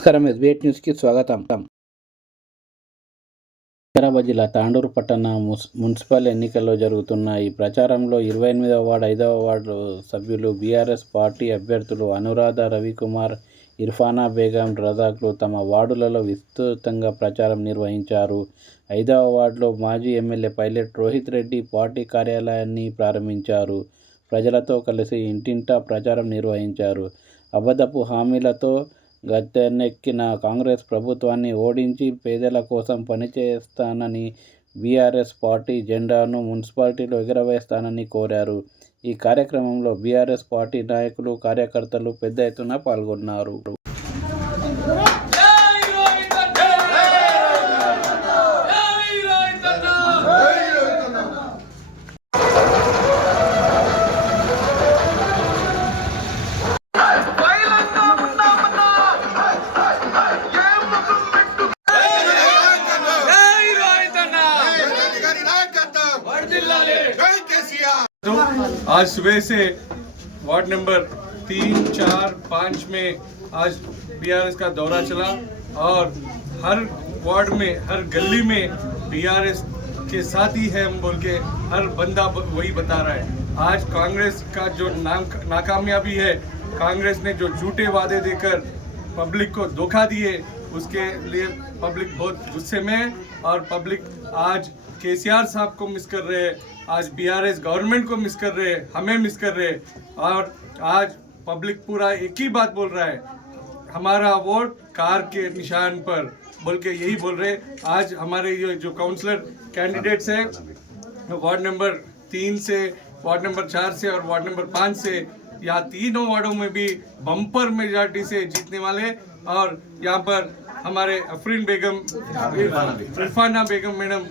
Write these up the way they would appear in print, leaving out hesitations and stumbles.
నమస్కారం. ఎస్బీఐ న్యూస్కి స్వాగతం. వికారాబాద్ జిల్లా తాండూరు పట్టణ మున్సిపల్ ఎన్నికల్లో జరుగుతున్న ఈ ప్రచారంలో 28వ వార్డు 5వ వార్డు సభ్యులు బీఆర్ఎస్ పార్టీ అభ్యర్థులు అనురాధ రవికుమార్, ఇర్ఫానా బేగం రజాక్లు తమ వార్డులలో విస్తృతంగా ప్రచారం నిర్వహించారు. 5వ వార్డులో మాజీ MLA pilot Rohit Reddy party కార్యాలయాన్ని ప్రారంభించారు. ప్రజలతో కలిసి ఇంటింటా ప్రచారం నిర్వహించారు. అబద్ధపు హామీలతో గద్దెనెక్కిన కాంగ్రెస్ ప్రభుత్వాన్ని ఓడించి పేదల కోసం పనిచేస్తానని, బీఆర్ఎస్ పార్టీ జెండాను మున్సిపాలిటీలో ఎగురవేస్తానని కోరారు. ఈ కార్యక్రమంలో బీఆర్ఎస్ పార్టీ నాయకులు, కార్యకర్తలు పెద్ద ఎత్తున పాల్గొన్నారు. आज सुबह से वार्ड नंबर 3, 4, 5 में आज बीआरएस का दौरा चला और हर वार्ड में, हर गली में बीआरएस के साथ ही है हम बोल के हर बंदा वही बता रहा है। आज कांग्रेस का जो नाकामयाबी है, कांग्रेस ने जो झूठे वादे देकर पब्लिक को धोखा दिए, उसके लिए पब्लिक बहुत गुस्से में है और पब्लिक आज केसीआर साहब को मिस कर रहे हैं, आज बीआरएस गवर्नमेंट को मिस कर रहे हैं, हमें मिस कर रहे हैं। और आज पब्लिक पूरा एक ही बात बोल रहा है, हमारा वोट कार के निशान पर बोल के यही बोल रहे हैं। आज हमारे ये जो काउंसलर कैंडिडेट्स हैं वार्ड नंबर 3 से, वार्ड नंबर 4 से और वार्ड नंबर 5 से, यहाँ तीनों वार्डों में भी बम्पर मेजॉरिटी से जीतने वाले। और यहाँ पर हमारे अफरीन बेगम, इरफाना बेगम मैडम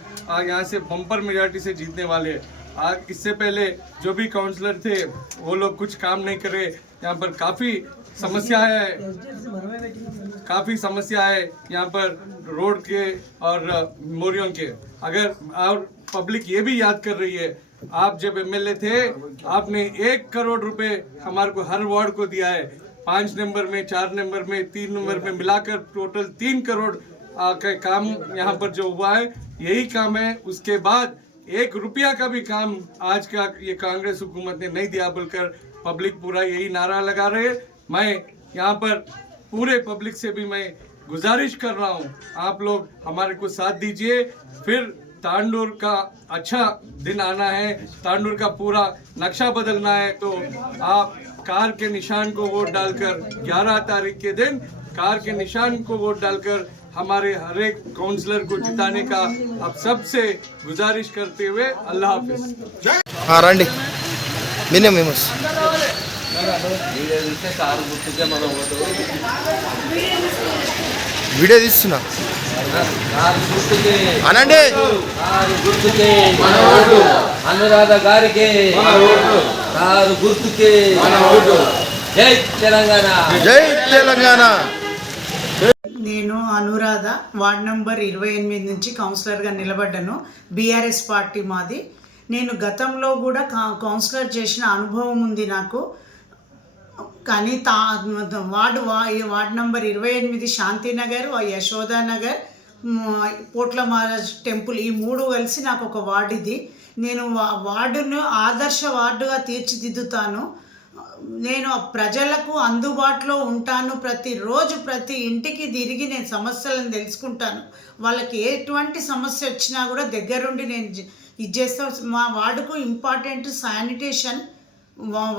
यहाँ से बम्पर मेजॉरिटी से जीतने वाले। आज इससे पहले जो भी काउंसलर थे वो लोग कुछ काम नहीं करे। यहाँ पर काफ़ी समस्या है यहाँ पर रोड के और मोरियों के। अगर और पब्लिक ये भी याद कर रही है, आप जब एमएलए थे आपने 1 करोड़ रुपए हमारे को हर वार्ड को दिया है। 5 नंबर में, 4 नंबर में, 3 नंबर में मिलाकर टोटल 3 करोड़ का काम यहाँ पर जो हुआ है, यही काम है। उसके बाद 1 रुपया का भी काम आज का ये कांग्रेस हुकूमत ने नहीं दिया बोलकर पब्लिक पूरा यही नारा लगा रहे हैं। मैं यहाँ पर पूरे पब्लिक से भी मैं गुजारिश कर रहा हूँ, आप लोग हमारे को साथ दीजिए। फिर तांडूर का अच्छा दिन आना है, तांडूर का पूरा नक्शा बदलना है, तो आप कार के निशान को वोट डालकर 11 तारीख के दिन कार के निशान को वोट डालकर हमारे हर एक काउंसलर को जिताने का आप सबसे गुजारिश करते हुए अल्लाह हाफिज। हाँ రండి మినే మేమస్ వీడియో తీస్తున్నా అనండి. అనురాధ గారికి కారు గుర్తుకే జై తెలంగాణ, జై తెలంగాణ. నేను అనురాధ, వార్డ్ నంబర్ 28 నుంచి కౌన్సిలర్గా నిలబడ్డాను. బీఆర్ఎస్ పార్టీ మాది. నేను గతంలో కూడా కౌన్సిలర్ చేసిన అనుభవం ఉంది నాకు. కానీ ward number 28 Shantinagar, Yashodanagar, Potla Maharaj temple, ఈ 3 కలిసి నాకు ఒక వార్డు ఇది. నేను వార్డును ఆదర్శ వార్డుగా తీర్చిదిద్దుతాను. నేను ప్రజలకు అందుబాటులో ఉంటాను. ప్రతిరోజు ప్రతి ఇంటికి తిరిగి నేను సమస్యలను తెలుసుకుంటాను. వాళ్ళకి ఎటువంటి సమస్య వచ్చినా కూడా దగ్గరుండి నేను ఇది చేస్తాను. మా వార్డుకు ఇంపార్టెంట్ శానిటేషన్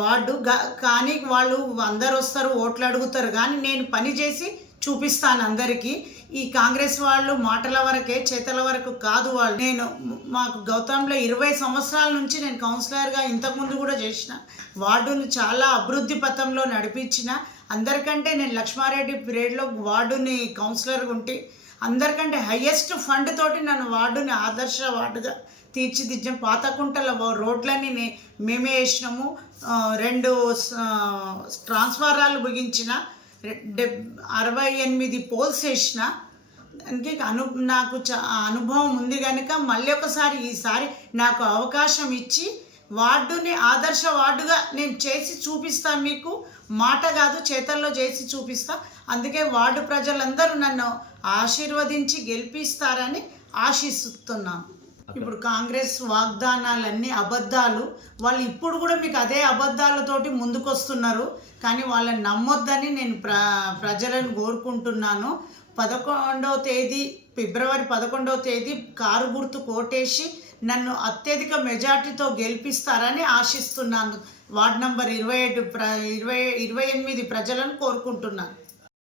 వార్డు. కానీ వాళ్ళు అందరు వస్తారు, ఓట్లు అడుగుతారు, కానీ నేను పని చేసి చూపిస్తాను అందరికీ. ఈ కాంగ్రెస్ వాళ్ళు మాటల వరకే, చేతల వరకు కాదు వాళ్ళు. నేను మాకు గౌతంలో 20 సంవత్సరాల నుంచి నేను కౌన్సిలర్గా ఇంతకుముందు కూడా చేసిన. వార్డును చాలా అభివృద్ధి పథంలో నడిపించిన. అందరికంటే నేను లక్ష్మారెడ్డి పీరియడ్లో వార్డుని కౌన్సిలర్గా ఉంటే అందరికంటే హయ్యెస్ట్ ఫండ్ తోటి నన్ను వార్డుని ఆదర్శ వార్డుగా తీర్చిదిద్దాం. పాతకుంటల రోడ్లని మేమే వేసినాము. 2 ట్రాన్స్ఫారాలు బిగించిన, 68 పోల్స్ వేసిన. దానికి నాకు అనుభవం ఉంది కనుక మళ్ళీ ఒకసారి ఈసారి నాకు అవకాశం ఇచ్చి వార్డుని ఆదర్శ వార్డుగా నేను చేసి చూపిస్తాను, మీకు మాట కాదు చేతల్లో చేసి చూపిస్తా. అందుకే వార్డు ప్రజలందరూ నన్ను ఆశీర్వదించి గెలిపిస్తారని ఆశిస్తున్నాను. ఇప్పుడు కాంగ్రెస్ వాగ్దానాలన్నీ అబద్ధాలు. వాళ్ళు ఇప్పుడు కూడా మీకు అదే అబద్ధాలతోటి ముందుకొస్తున్నారు. కానీ వాళ్ళని నమ్మొద్దని నేను ప్రజలను కోరుకుంటున్నాను. 11వ తేదీ ఫిబ్రవరి 11వ తేదీ కారు గుర్తు కోటేసి నన్ను అత్యధిక మెజార్టీతో గెలిపిస్తారని ఆశిస్తున్నాను. వార్డ్ నంబర్ 28 ప్రజలను కోరుకుంటున్నాను.